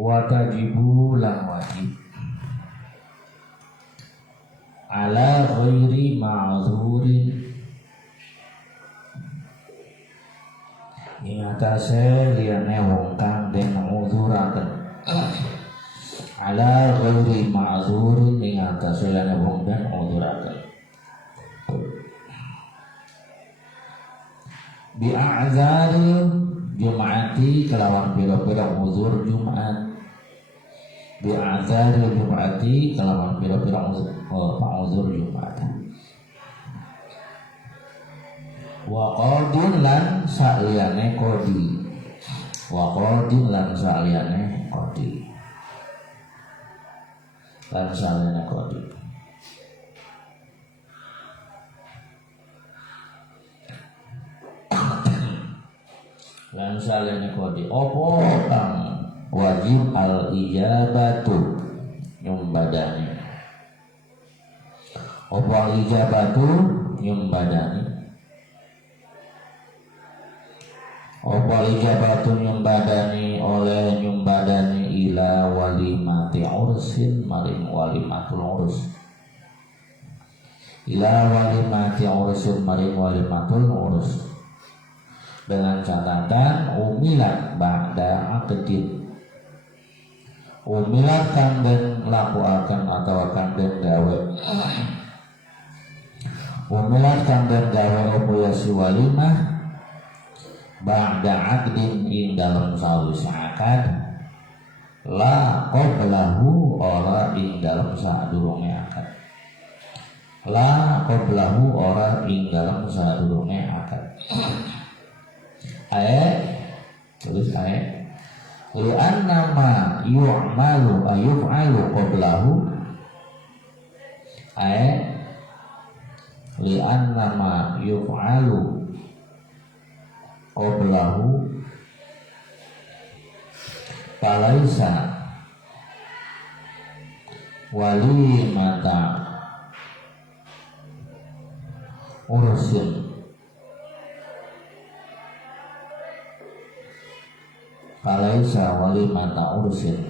wa tajibu lan wajib ala ghairi ma'zurin ing atase liyane wong kang den uzuraken ala ghairi ma'zurin ing atase liyane wong den uzuraken bi a'zari Jum'ati kelawan pira-pira uzur Jum'at bi a'zari Jum'ati kelawan pira-pira uzur Jum'at wa qadin lan saliyane qadi wa qadin lan saliyane qadi lan saliyane qadi lan saliyane qadi opo kang wajib al ijabatu nyumbadani opo al ijabatu nyumbadani opo al ijabatu nyumbadani oleh nyumbadani ila walimati ursin maring walimatul urus ila walimati ursin maring walimatul urus dengan catatan umilat ba'da aqdin umilat kang den lakuaken atau kang den gawe umilat kang den gawe apa ya si walimah ba'da aqdin ing dalam sawise akad la qablahu ora ing dalam sadurunge akad la qablahu ora ing dalam sadurunge akad tulis li annama yu'malu ayuf'alu qablahu li annama yuf'alu qablahu falaisa walimata ursin falaisa walimata ursin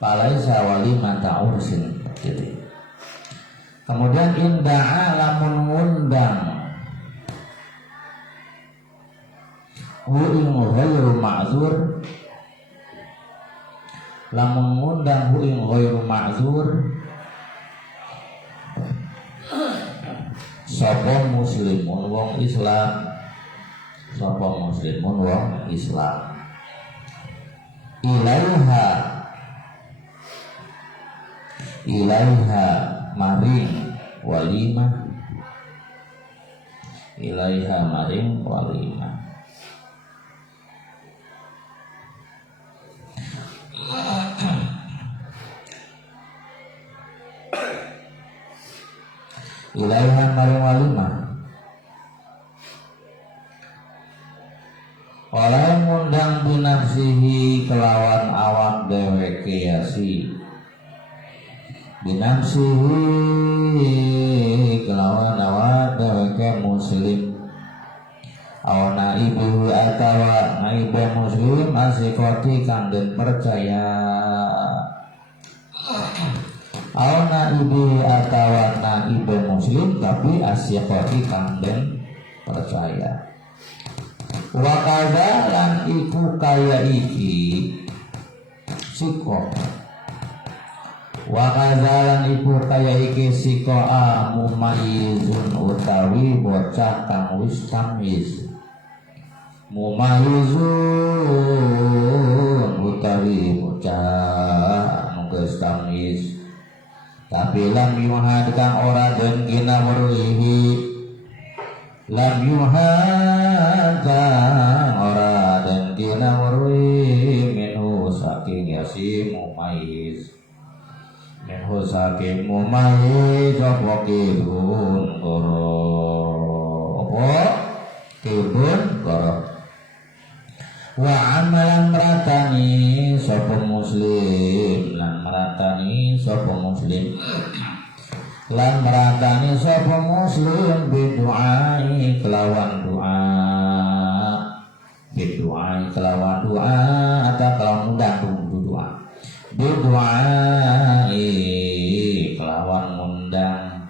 falaisa walimata ursin gitu. Kemudian inda'a lamun ngundang ing ghairu ma'zur lamun ngundang ing ghairu ma'zur sapa muslimun wong Islam sapa muslimun wong Islam ilaiha maring walimah ilaiha maring walimah ilaiha maring walimah oleh ngundang binafsihi kelawan awak dheweke yasi binafsihi kelawan awak dheweke muslim awana ibu atawa naibe muslim asikoti kang den percaya awana ibu atawa naibe muslim tapi asikoti kang den percaya wa kadza lan iku kaya iki siko wa kadza lan iku kaya iki siko mumayyizun utawi bocah kang wis tamyiz mumayyizun utawi bocah mung wis tamyiz tapi lam yuhad kang ora den ginawruhi lam yuhada ora dan kina warwi minhu saking yasi mumayyiz minhu saking mumayyiz apa kibun koro apa kibun koro wa amalan meratani sapa muslim lan meratani sapa muslim lan meratani sapa muslim biduai kelawan doa, biduai kelawan doa atau kelawan undang doa, biduai kelawan undang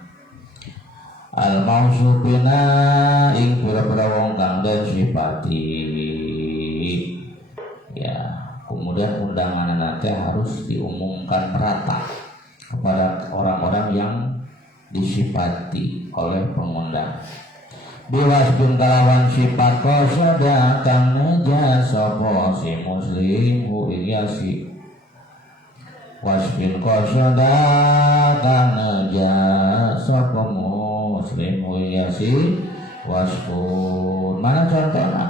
al mausufina ing pira-pira wong kang den sifati. Ya, kemudian undangan nanti harus diumumkan merata kepada orang-orang yang disifati oleh pengundang. Biwasbin kalawan sifat qasada kang neja sapa si muslim hu iyasi. Wasbin qasada kang neja sapa muslim hu iyasi. Wasbun mana contohnya?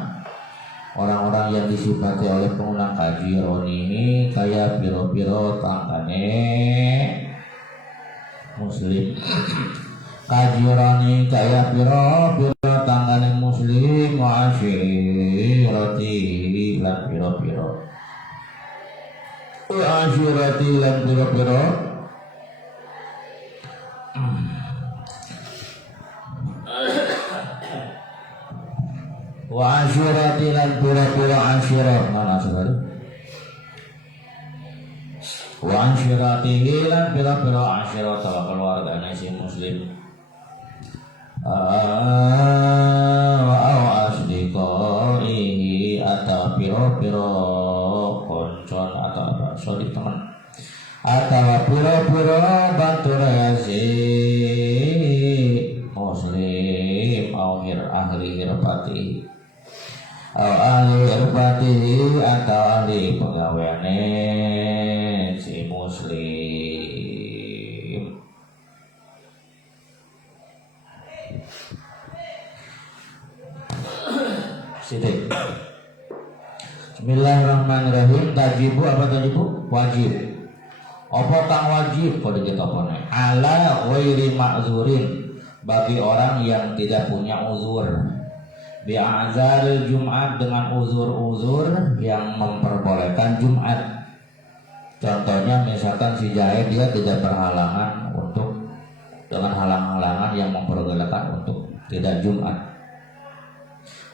Orang-orang yang disifati oleh pengundang kaji ini kayak piro-piro tangkane muslim. Kajirani kaya piro-piro tanggane muslim wa asyirati lan piro-piro wa asyirati lan piro-piro wa asyirati lan piro-piro asyirat mana saudara wa asyiratihi lan piro-piro asyirat keluarganya si muslim wa asdiqaihi atau piro-piro koncon atau apa sorry teman atau piro-piro banturasi muslim ahli hirpati ahli hirpati atau ahli pegawaiane si muslim. Sidik. Bismillahirrahmanirrahim. Tajibu apa tajibu? Wajib. Apa kang wajib pada kita apa nih? Ala ghairi ma'zurin bagi orang yang tidak punya uzur. Bi'azaril Jumat dengan uzur-uzur yang memperbolehkan Jumat. Contohnya misalkan si jahit dia tidak berhalangan untuk dengan halang-halangan yang memperbolehkan untuk tidak Jumat.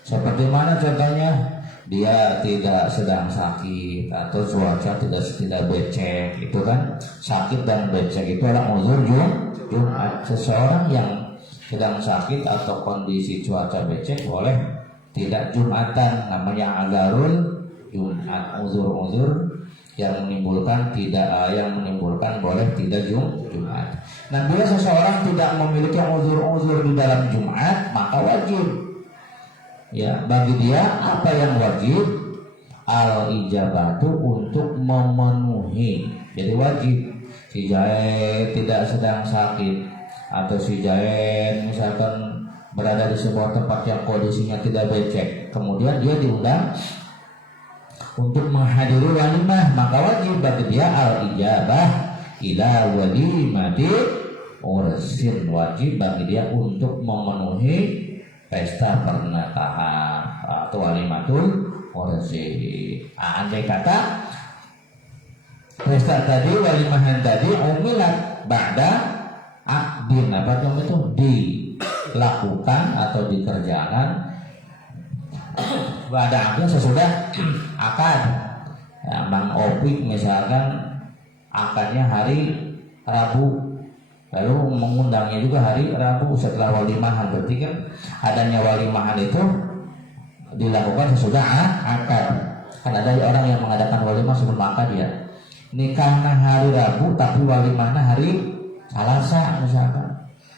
Seperti mana contohnya? Dia tidak sedang sakit atau cuaca tidak becek, itu kan sakit dan becek itu adalah uzur Jumat. Seseorang yang sedang sakit atau kondisi cuaca becek boleh tidak Jumatan, namanya agarul Jumat. Uzur-uzur yang menimbulkan boleh tidak Jumat. Nah, bila seseorang tidak memiliki uzur-uzur di dalam Jumat, maka wajib. Ya, bagi dia apa yang wajib? Al-ijabatu untuk memenuhi. Jadi wajib. Si jahit tidak sedang sakit atau si jahit misalkan berada di sebuah tempat yang kondisinya tidak becek, kemudian dia diundang untuk menghadiri walimah, maka wajib bagi dia al-ijabah ila walimati ursin. Wajib bagi dia untuk memenuhi pesta pernikahan atau walimatul ursi. Andai kata pesta tadi, walimahan tadi umilat ba'da akdin, apa itu dilakukan atau dikerjakan ba'da akdin sesudah akad. Ya, Bang Opik misalkan akadnya hari Rabu, lalu mengundangnya juga hari Rabu setelah walimahan. Berarti kan adanya walimahan itu dilakukan sesudah akad. Kan ada orang yang mengadakan walimah sebelum akad ya. Nikahnya hari Rabu tapi walimahnya hari Selasa misalkan.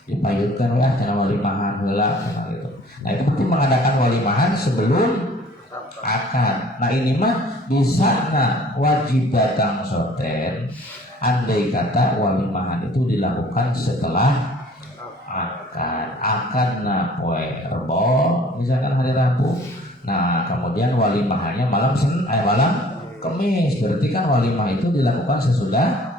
Dipayutkan ya karena walimahan heula gitu. Nah, itu berarti mengadakan walimahan sebelum akad. Nah, ini mah bisa wajib datang soten. Andai kata walimahan itu dilakukan setelah akad poe Rebo misalkan hari Rabu. Nah, kemudian walimahannya malam Kamis. Berarti kan walimah itu dilakukan sesudah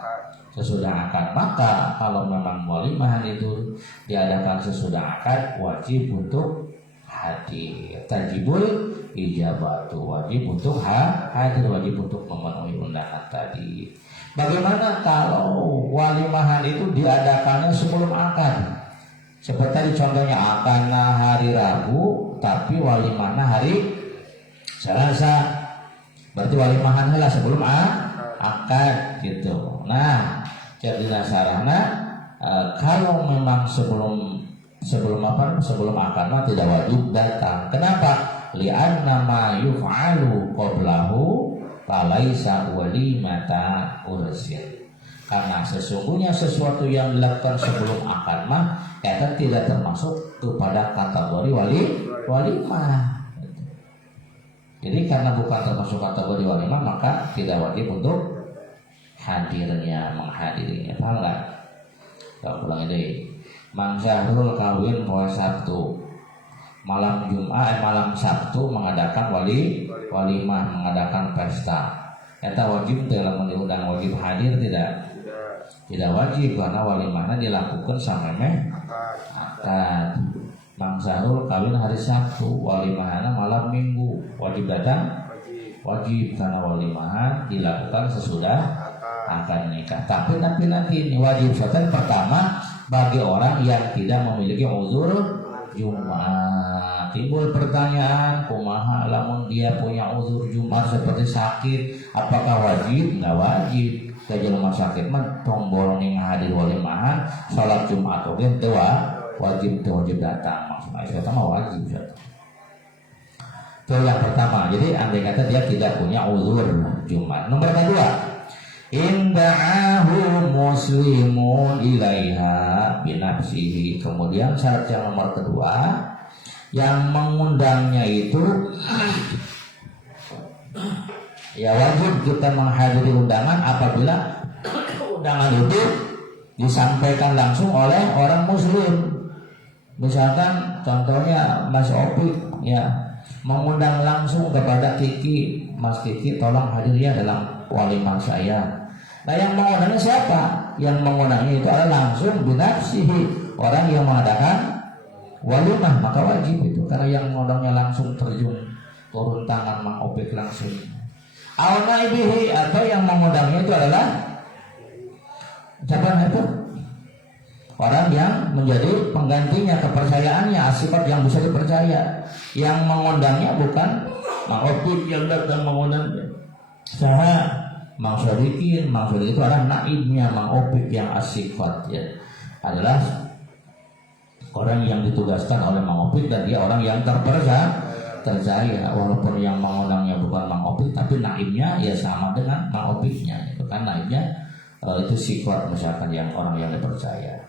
akad. Maka kalau memang walimahan itu diadakan sesudah akad, wajib untuk hadir. Tajibul ijabatu, wajib untuk hadir, wajib untuk memenuhi undangan tadi. Bagaimana kalau walimahan itu diadakannya sebelum akad? Seperti contohnya akadnya hari Rabu, tapi walimahnya hari Selasa. Berarti walimahan lah sebelum akad gitu. Nah, jadi nasarana kalau memang sebelum akad mah tidak wajib datang. Kenapa? Li'anna ma yuf'alu qablahu falaisa walimata ursin. Karena sesungguhnya sesuatu yang dilakukan sebelum akad mah itu tidak termasuk kepada kategori walimah. Jadi karena bukan termasuk kategori walimah maka tidak wajib untuk menghadirinya. Paham nggak? Kita ulang ini. Mang Syahrul kawin poe Sabtu, malam Sabtu mengadakan walimah, mengadakan pesta. Eta wajib dalam undang wajib hadir tidak? Tidak wajib karena walimahnya dilakukan sampai akad. Mang Syahrul kawin hari Sabtu, walimahnya malam Minggu, wajib datang? Wajib karena walimahan dilakukan sesudah akad nikah. Tapi nanti ini wajib syaratan pertama bagi orang yang tidak memiliki uzur Jumat. Timbul pertanyaan, kumaha lamun dia punya uzur Jumat seperti sakit, apakah wajib? Nggak wajib. Jelema sakit mah tong bolong hadir walimahan, salat Jumat oge teu wajib datang. Maksudnya itu mah wajib syaratan. Itu yang pertama. Jadi andai kata dia tidak punya uzur Jumat. Nomor kedua, inda'ahu muslimun ilaiha binafsihi. Kemudian syarat yang nomor kedua, yang mengundangnya itu ya wajib kita menghadiri undangan apabila undangan itu disampaikan langsung oleh orang muslim. Misalkan contohnya Mas Opik ya mengundang langsung kepada Kiki, Mas Kiki tolong hadir ya dalam walimah saya. Nah yang mengundangnya siapa? Yang mengundangnya itu adalah langsung binafsihi, orang yang mengadakan walimah, maka wajib itu karena yang mengundangnya langsung terjun turun tangan Mang Opik langsung. Al-naibihi atau yang mengundangnya itu adalah siapa itu? Orang yang menjadi penggantinya, kepercayaannya, sifat yang bisa dipercaya. Yang mengundangnya bukan Mang Opik yang datang mengundangnya. Saha Mang Sodikin itu adalah naibnya Mang Opik yang asifat ya. Adalah orang yang ditugaskan oleh Mang Opik dan dia orang yang terpercaya. Walaupun yang mengundangnya bukan Mang Opik tapi naibnya ya sama dengan Mang Opiknya. Itu kan naibnya itu sifat misalkan yang orang yang dipercaya.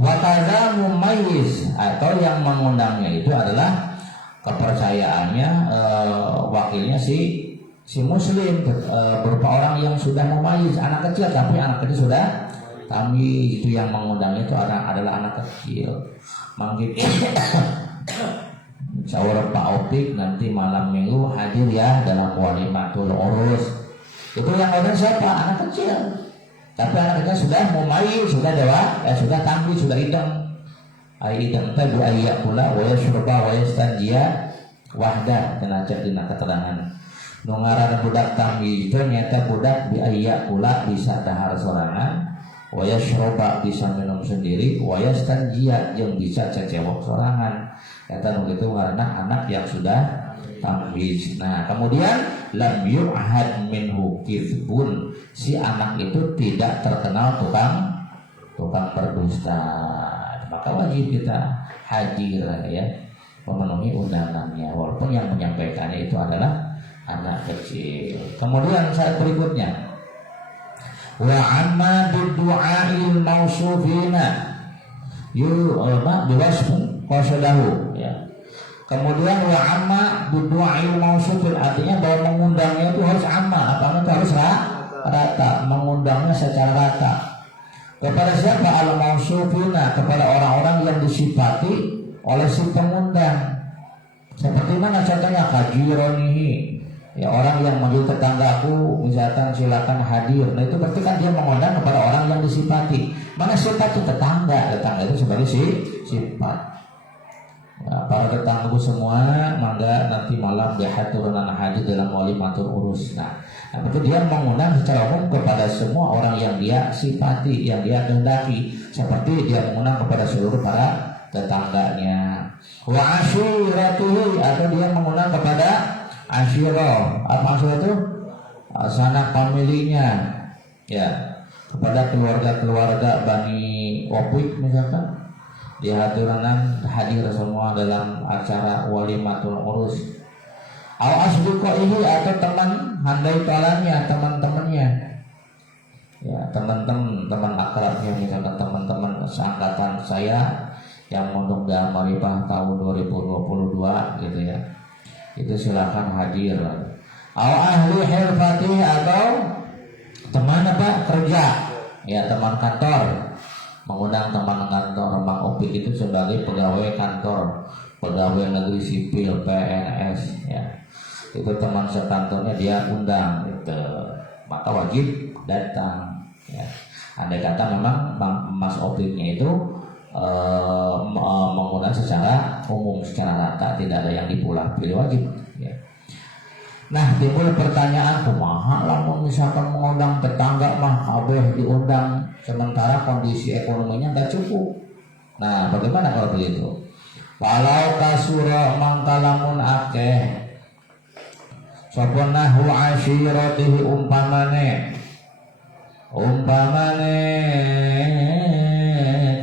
Wakaza mumayyiz atau yang mengundangnya itu adalah kepercayaannya wakilnya si muslim berupa orang yang sudah mumayyiz, anak kecil tapi anak kecil sudah kami itu yang mengundangnya itu adalah anak kecil. Manggil Syawarah Pak Opik nanti malam Minggu hadir ya dalam walimatul urus. Itu yang undang siapa? Anak kecil. Tapi anak kita sudah mumayyiz, sudah dewasa, sudah tangguh, sudah idam. Idam itu bu ayyak pula, waya syurba, waya stanjia, wahdah. Tenacer dina keterangan. Nungaran budak tangguh itu nyata budak bi ayyak pula bisa dahar sorangan, waya syurba bisa minum sendiri, waya stanjia yang bisa cecewok sorangan. Kata begitu karena anak yang sudah tamyiz. Nah, kemudian lam yu'had minhu kizbun, si anak itu tidak terkenal tukang berdusta. Maka wajib kita hadir ya, memenuhi undangannya walaupun yang menyampaikannya itu adalah anak kecil. Kemudian saat berikutnya wa amma bidu'ail mausufina biwasfun qasadahu ya. Kemudian wa amma bidu'ail mausufin artinya bahwa mengundangnya itu harus amma, apa itu harus rata, mengundangnya secara rata. Kepada siapa? Al mausufina, kepada orang-orang yang disifati oleh si pengundang. Seperti mana contohnya? Kajironihi, ya orang yang menjadi tetanggaku misalkan silakan hadir. Nah itu berarti kan dia mengundang kepada orang yang disifati. Mana sifat itu tetangga itu sebagai sifat. Apa para tetanggaku semua, mangga nanti malam dihaturan hadir dalam walimatul urus. Nah, itu dia mengundang secara umum kepada semua orang yang dia sifati, yang dia kehendaki, seperti dia mengundang kepada seluruh para tetangganya. Wa ashiratuhu, atau dia mengundang kepada ashirah. Apa maksudnya itu? Sanak familinya, ya, kepada keluarga-keluarga Bani Opik misalkan. Dihadiranan hadir semua dalam acara walimatul urus. Aw asdiqaihi, atau teman handai tolannya, teman-temannya, ya, teman akrabnya, misalkan teman-teman seangkatan saya yang mondok di Al-Marifah tahun 2022 gitu ya, itu silakan hadir. Aw ahli hirfati, atau teman apa kerja, ya, teman kantor, mengundang teman kantor. Mang Opik itu sebagai pegawai kantor, pegawai negeri sipil PNS, ya, itu teman sekantornya dia undang gitu, maka wajib datang, ya. Andai kata memang Mas Opiknya itu mengundang secara umum, secara rata, tidak ada yang dipulah pilih, wajib, ya. Nah, timbul pertanyaan, kumaha lamun misalkan mengundang tetangga mah kabeh diundang sementara kondisi ekonominya nggak cukup. Nah, bagaimana kalau begitu? Walau kasura mangkalamun akeh saponahu ashiratihi, umpamane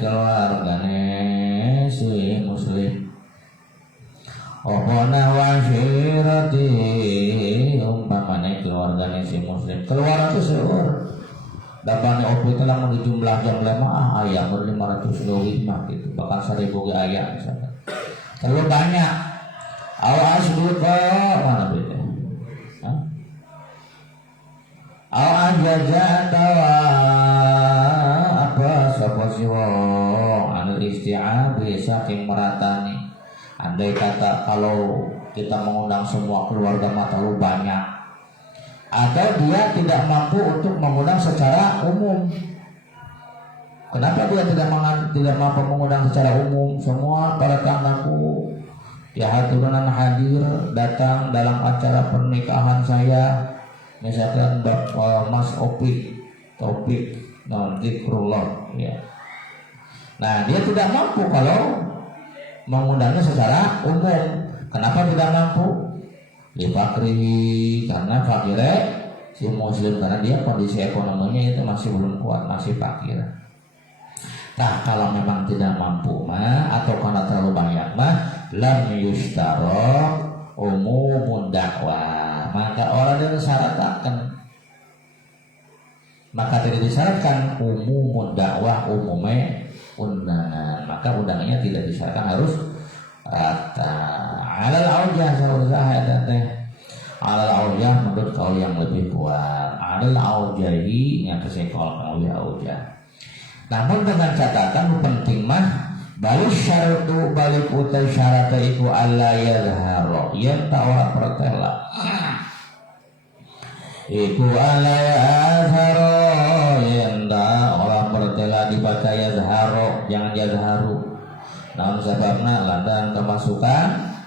keluargane si muslim. Opona washirati, umpamanya keluarganya si muslim. Keluarga itu seueur. Dapatnya Opik itu lamun dijumlah jam lema ayam 500 lebih mah gitu. Bahkan 1000 ge aya misalkan. Terlalu banyak. Awas asdiqa mana beda? Aw ajaza tawa apa sapa siwa anu isti'abi saking meratani. Andai kata kalau kita mengundang semua keluarga mah terlalu banyak, atau dia tidak mampu untuk mengundang secara umum. Kenapa dia tidak mampu mengundang secara umum? Semua para tetanggaku ya haturan hadir datang dalam acara pernikahan saya, misalkan Mas Opik Taufik Zikrullah, ya. Nah, dia tidak mampu kalau mengundangnya secara umum. Kenapa tidak mampu? Dipakri, karena fakirnya si muslim, karena dia kondisi ekonominya itu masih belum kuat, masih fakir. Nah, kalau memang tidak mampu mah, atau karena terlalu banyak mah, lam yustara umumun dakwah, maka orang yang disyaratkan, maka tidak disyaratkan umumun dakwah, umumnya undangan, maka undangannya tidak disyaratkan harus rata. Alal aujah sauzaha teh. Alal aujah menurut kaul yang lebih kuat. Alal aujahi yang kesekol kaul aujah. Namun dengan catatan penting mah balik syaratu, balik utai syarat itu alla yadharo, yang tawa pertela itu alla yadharo, yang tak orang pertela dibaca yadharo, jangan yadharu. Namun sebabna lantaran kemasukan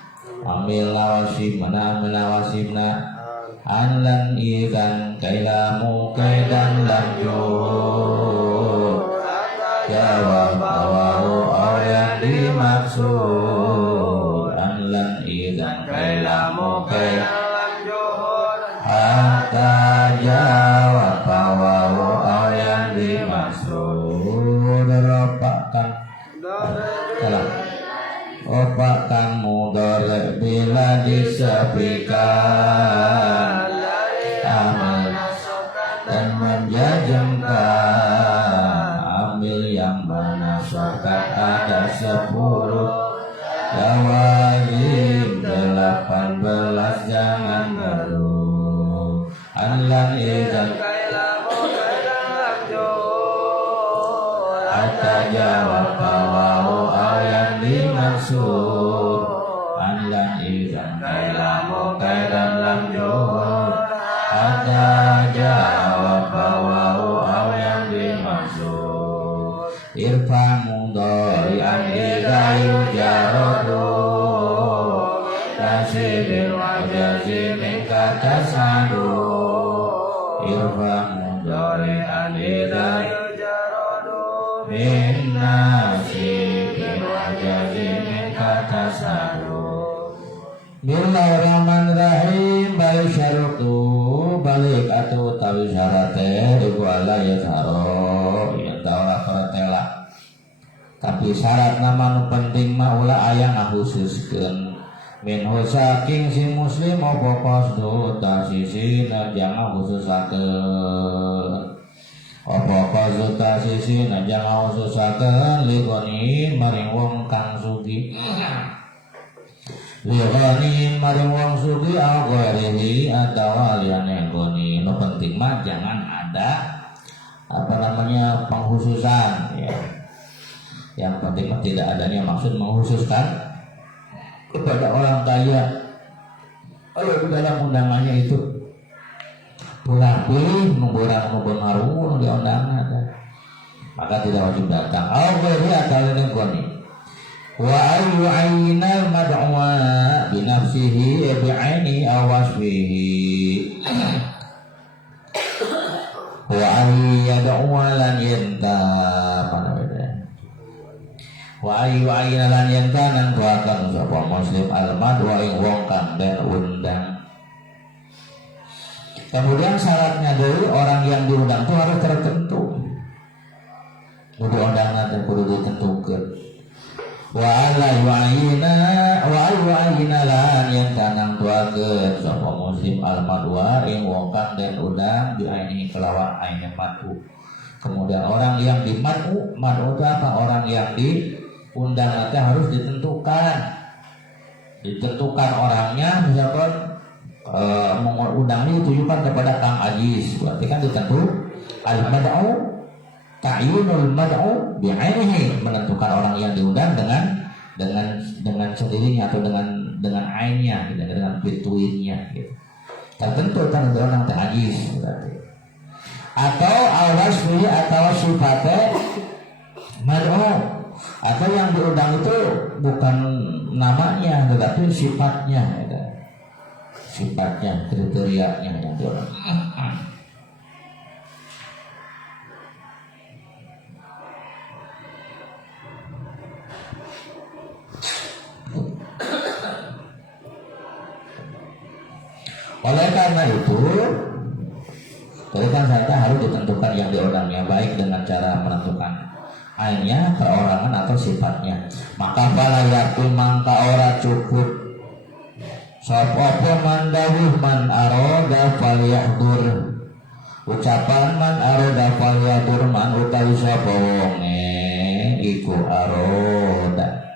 ambil lawasimna anlan ikan kailamu kaidan lanjut jawab awaru yang dimaksud anlan ikan kailamu kaidan lanjut hatta jawab awaru yang dimaksud ropakan opakan mudore bila disepikan amal dan menjajemkan ambil yang menasokan ada 10 wajib 18 jangan baru anlan idan hatta jawab bawahu yang dimaksud anlan idan kailamu kaidan lam juhud hatta jawab bawahu yang dimaksud irfa mudhari an idayu jarodu Bismillahirrahmanirrahim. Balik syarutu balik atau utawi syarate iku ala ya saro ya ora tela. Tapi syarat nama nu penting mah ulah aya ngakhususkeun minhu saking si muslim apa qasdu tasisi jangan khususakeun apa qasdu tasisi jangan khususakeun ligoni maring wong kang sugih lihanin maring wong sugi awarihi atau aliyane goni. No penting mah jangan ada penghususan ya. Yang penting mah tidak adanya maksud menghususkan kepada orang kaya. Kalau di dalam undangannya itu pulang pilih nungguran ngaruh di undangan maka tidak wajib datang. Awarihi atau aliyane goni. Wa ayu ainal mad'wa bi nafsihi bi'aini aw wasfihi wa ayu yad'wa lan yanta wa ayu ainal lan yanta nang doakan sapa muslim al mad'wa ing wong kang den undang. Kemudian syaratnya dari orang yang diundang itu harus tertentu. Kudu undangan dan kudu ditentukan. Wa ayina lan yang kanang tuakeun sapa muslim al madwa ing wong kang den undang di aini kelawan aini madu. Kemudian orang yang di madu itu apa? Orang yang diundang nanti harus ditentukan orangnya. Misalkan mengundang ini ditujukan kepada Kang Ajis, berarti kan ditentu al mad'u ta'yinul mad'u bi'ainihi, menentukan orang yang diundang dengan sendirinya atau dengan ainnya gitu, dengan bituinnya gitu. Tertentu kan ada orang ta'ajis berarti. Atau awasfi atau sifatnya mad'u, atau yang diundang itu bukan namanya tetapi sifatnya gitu. Sifatnya, kriterianya yang diundang. Oleh karena itu, kan saja harus ditentukan yang diundangnya, baik dengan cara menentukan ainnya, perorangan atau sifatnya. Maka fala yakul mangka ora cukup sapa man dawuh man aroda falyahdur. Ucapan man aroda falyahdur man utawi sapa wonge iku aroda.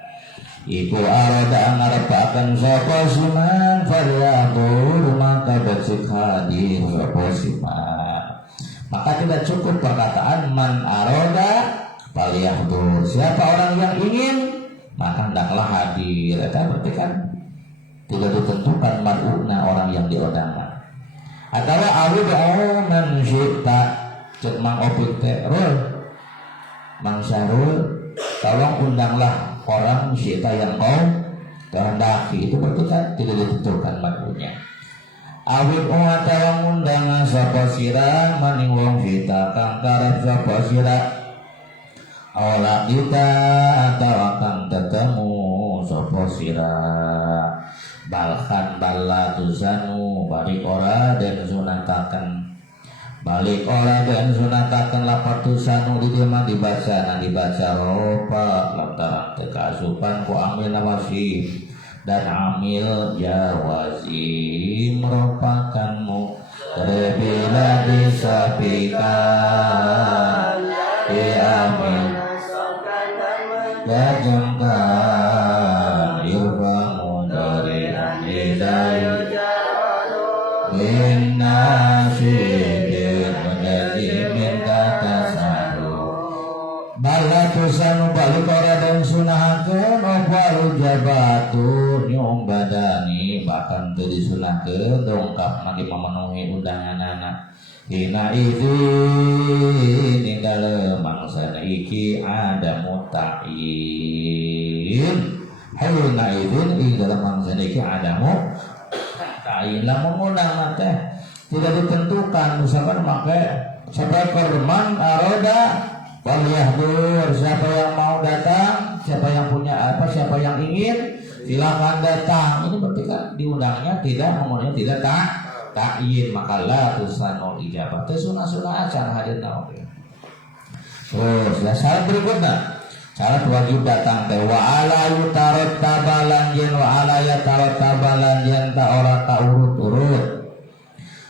Iku aroda ngarepaken sapa siman falyahdur maka bersik hadir sapa siman. Maka tidak cukup perkataan man aroda falyahdur. Siapa orang yang ingin maka hendaklah hadir. Itu berarti kan tidak ditentukan mar'una orang yang diundang. Atau awudu man syi'ta cek mang opik teh mang syarul tolong undanglah orang syi'ta yang kau kehendaki. Itu berarti kan tidak ditentukan mar'unya. Awid atau ngundang sapa sira maning wong syi'ta kang karep sapa sira awla kita atau akan ketemu sapa sira balkan balla tusanu balik ora dan sunatakan balik ora dan sunatakan lapat tusanu di diman dibaca ropa lantaran teka asupan ku amil nawasi dan amil jawazi merupakanmu terbila disapikan amil jajangkan irfamu dari hidayah linnasyidir menjadi minta tasadu balatusan balik ora dan sunahakeun opal jabatu nyong badani bahkan teu disunahkeun dongkap nanti memenuhi undangan anak. Hina izin ing dalem mangsana iki ada muta'in. Hina izin ing dalem mangsana iki ada muta'in. Lamun ngundang teh tidak ditentukan, misalkan pakai siapa korban aroda wal yahdur, siapa yang mau datang, siapa yang punya apa, siapa yang ingin silakan datang. Ini berarti kan diundangnya tidak ngomongnya tidak takyin, maka la tusanul ijabah. Itu sunah-sunah acara hadir naon. Terus ya syarat berikutnya. Syarat wajib datang teh wa ala yutarot tabalan yen wa ala yatarot tabalan yen ta ora ta urut-urut.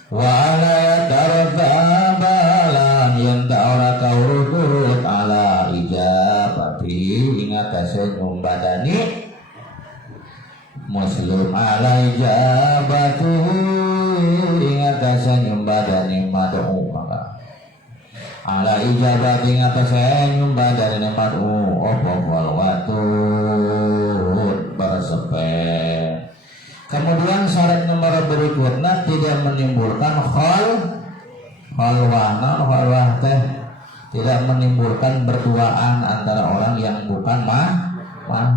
Wa ala yatarot tabalan yen ta ora ta urut-urut ala ijabati ingat ase nyumbadani muslim ala ijabatu ingat ase nyumbadani mad'u maka ala ijabati ingat ase nyumbadani mad'u opo walwatut bersepen. Kemudian syarat nomor berikutnya tidak menimbulkan khalwah teh tidak menimbulkan berduaan antara orang yang bukan mahram.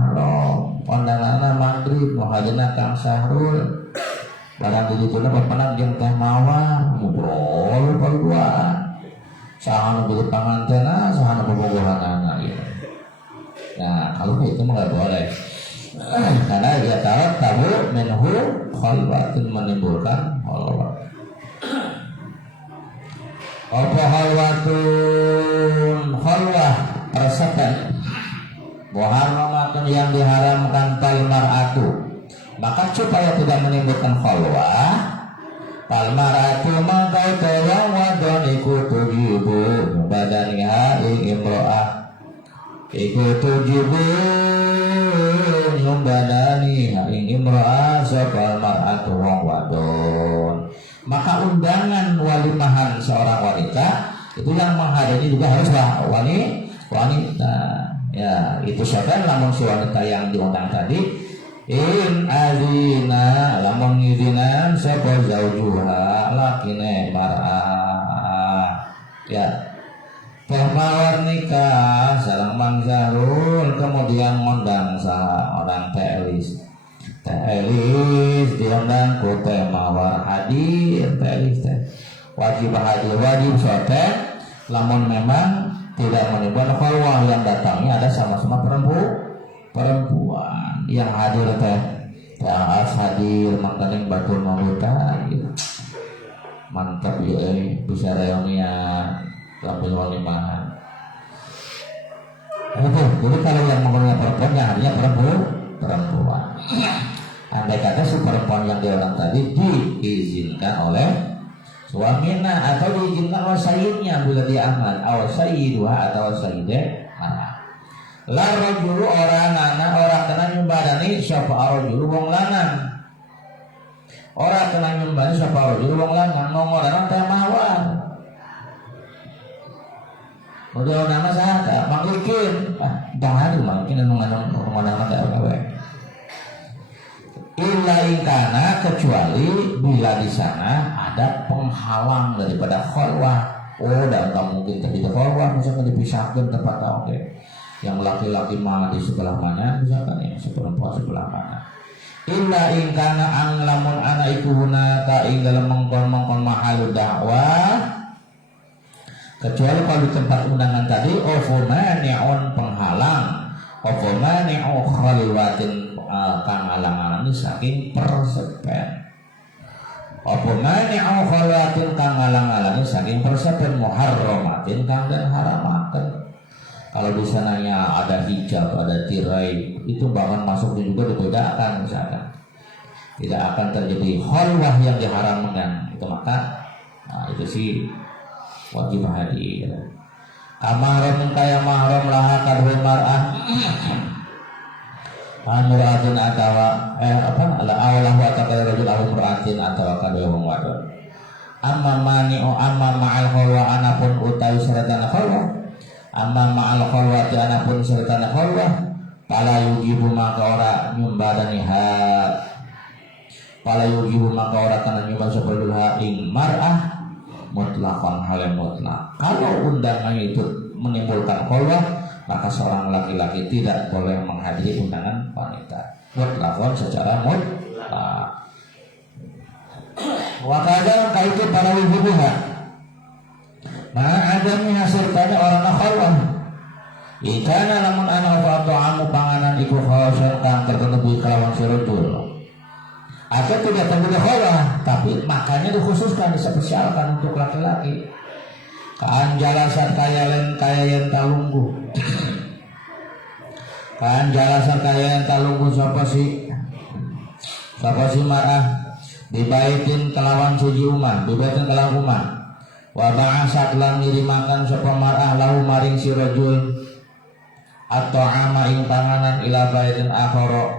Kondanganna maghrib muhajana Kang Sahrul barang di ditu pepenang jeung teh mawar ngobrol berduaan. Saha nu jadi pangantena, saha nu bobogohanana gitu. Nah, kalau itu mah enggak boleh. Karena dia tahu menhu khalwatun menimbulkan khalwat. Apa khalwatun? Khalwah resepan. Muharramatun yang diharamkan talmar'atu. Maka supaya tidak menimbulkan khalwah, talmar'atu mangkau tayang wadon ikutu jibu badaniha imro'ah ikutu jibu nyumbadani haing imro'ah sopal mar'atu wong wadon. Maka undangan walimahan seorang wanita itu yang menghadiri juga haruslah wanita. Ya itu siapa lamun si wanita yang diundang tadi in azina lamun ngizinan sapa zaujuha lakine mar'ah ya pemawar nikah sareng Mang Zahrul kemudian ngundang saha orang Telis diundang ku teh mawar hadir Telis teh wajib hadir wajib sote lamun memang tidak menimbulkan khalwah yang datangnya ada sama-sama perempuan yang hadir teh as hadir mangkaning batur mamuta gitu. Mantap ya bisa reunian sambil walimahan. Jadi kalau yang menggunakan perempuan ya hanya perempuan. Andai kata si perempuan yang diundang tadi diizinkan oleh suaminya atau diizinkan oleh sayyidnya bila dia aman atau sayyiduha atau sayyidnya la rajulu orang kena nyumbadani sapa rajulu wong lanang orang kena nyumbadani sapa rajulu wong lanang ngomongana teh mawar udah nama saya manglikin jangan mungkin ngomongana teh gawe illa ingkana kecuali bila di sana ada penghalang daripada khalwah. Dan tak mungkin terjadi khalwah misalkan dipisahkan tempat oke. Yang laki-laki mah di sebelah mana misalkan yang perempuan sebelah mana. Illa ingkana anglamun ana ikuna ka ing dalam mengkon mahalu dakwah. Kecuali kalau di tempat undangan tadi ofumani'un penghalang. Ofumani'u khalwatin kang alang-alang saking persepen. Apa mani'u khalatin kang alang-alang saking persepen muharramatin kang dan haramaken. Kalau di sananya ada hijab, ada tirai, itu bahkan masuknya juga dibedakan misalkan. Tidak akan terjadi khalwah yang diharamkan. Itu maka itu sih wajib hadir. Kamaron kaya mahram laha kadhul mar'ah. Muratin atawa ala awalahu ataka rajul aw muratin atawa kadhe wong wadon. Amma mani'u amma ma'al khalwa anapun utawi saratana khalwa. Amma ma'al khalwati anapun saratana khalwa. Pala yujibu maka ora nyumbadaniha. Pala yujibu maka ora kana nyumbad sapalha ing mar'ah mutlaqan hal yang mutlak. Kalau undangannya itu menimbulkan khalwah maka seorang laki-laki tidak boleh menghadiri undangan wanita mutlakon secara mutlak. Wakadang kaitu para wujubuha. Nah adamnya sertanya orang khalwah Ikana lamun ana apa amu panganan iku khawasan kang tertentu kelawan sirojul. Atau tidak tertentu khawas, tapi makannya dikhususkan, dispesialkan untuk laki-laki. Kaanjalasan kaya yang talunggu. Kaanjalasan kaya yang talunggu siapa sih marah dibaitin kelawan suji umah, dibaitin kelawan umah. Wa ba'asat lan ngirimakan sapa marah lahu maring sirojul atau ama ing panganan ila baitin akhara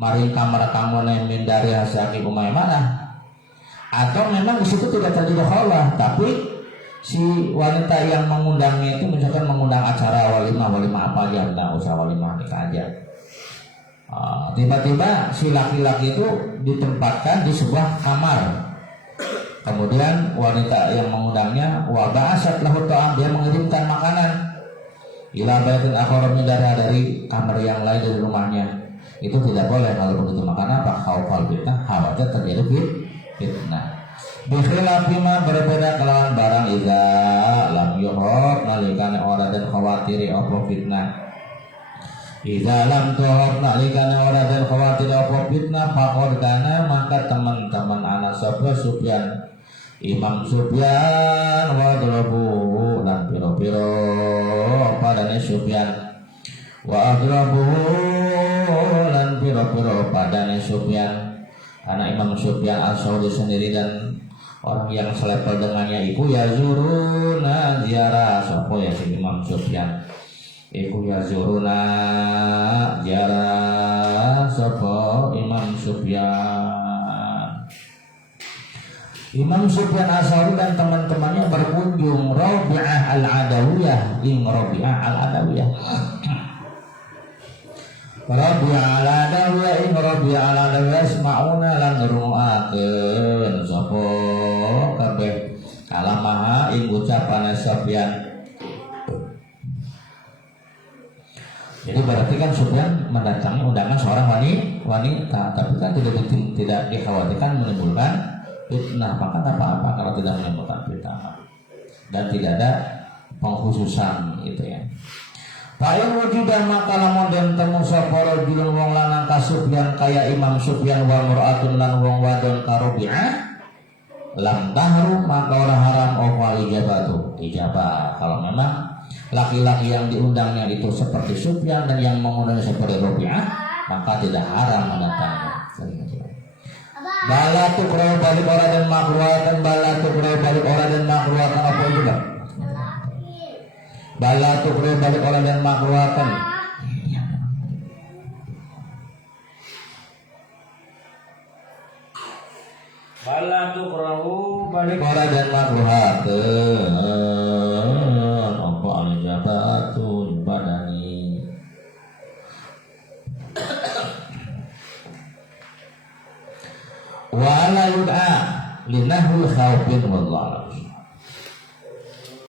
maring kamar kamone min dari hasyaki umay mana, atau memang di situ tidak terjadi khalah, tapi si wanita yang mengundangnya itu misalkan mengundang acara walimah apa aja, enggak usah walimah nikah aja. Tiba-tiba si laki-laki itu ditempatkan di sebuah kamar, kemudian wanita yang mengundangnya wa ba'asat lahu ta'am, dia mengirimkan makanan ila baitin akhara min dari kamar yang lain dari rumahnya. Itu tidak boleh kalau begitu. Makanya apa? Khaufal fitnah, khawatir terjadi fitnah. Bikhilafi ma berbeda kelawan barang iza lam yuhab nalikane ora dan khawatiri apa fitnah. Iza lam tuhab nalikane ora dan khawatiri apa fitnah, faqad kana maka teman-teman anak sapa Sufyan Imam Sufyan wa darabu lan piro-piro padane Sufyan wa adrabu lan piro-piro padane Sufyan. Karena Imam Sufyan As-Sauri sendiri dan orang yang selevel dengannya iku ya zuruna ziarah sapa ya si Imam Sufyan iku ya zuruna ziarah sapa Imam Sufyan. Imam Sufyan As-Sauri dan teman-temannya berkunjung Rabi'ah Al-Adawiyah ing Rabi'ah Al-Adawiyah. Rabi'ah Al-Adawiyah ing Rabi'ah Al-Adawiyah isma'una lan ngrungokaken sapa kabeh kalamaha ing ucapan Sufyan. Jadi berarti kan Sufyan mendatangi undangan seorang wanita, tapi kan tidak dikhawatirkan menimbulkan fitnah, maka apa-apa kalau tidak menimbulkan fitnah dan tidak ada pengkhususan gitu ya. Fa'in wujudah maka lamun den temu sapa rajulun wong lanang ka Sufyan kaya Imam Sufyan wa mar'atun lan wong wadon ka Rabi'ah lam tahru maka ora haram apa ijabah kalau memang laki-laki yang diundangnya itu seperti Sufyan dan yang mengundangnya seperti Rabi'ah maka tidak haram mendatangi. Bala tukra balik orang dan makruatan, bala tukra balik orang dan makruatan apa itu bang? Bala tukra balik orang dan makruatan. Bala tukra balik orang dan makruatan. Apa al-jabatun badani. Wa la yud'a linahul khawfin wallah.